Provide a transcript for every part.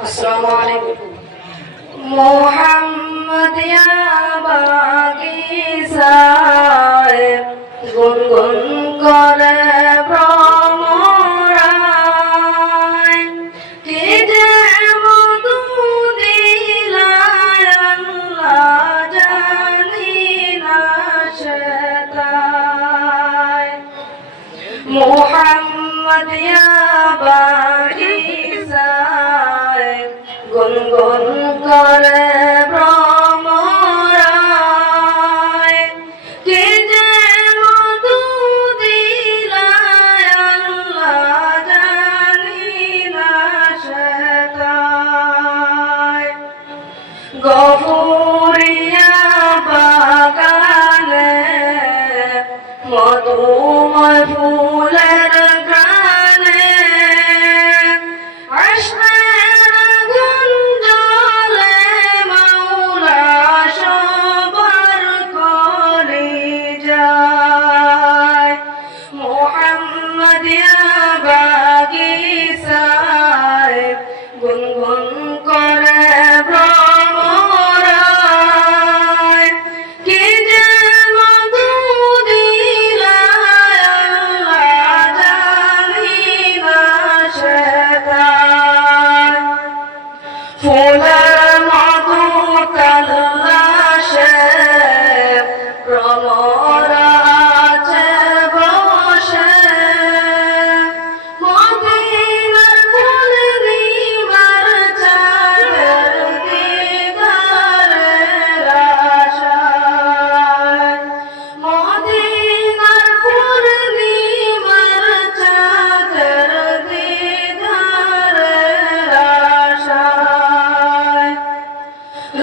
আসসালামু আলাইকুম মোহাম্মদ বাগিসায় গুনগুন করে محمد يا باري গুণ করে।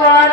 Lord.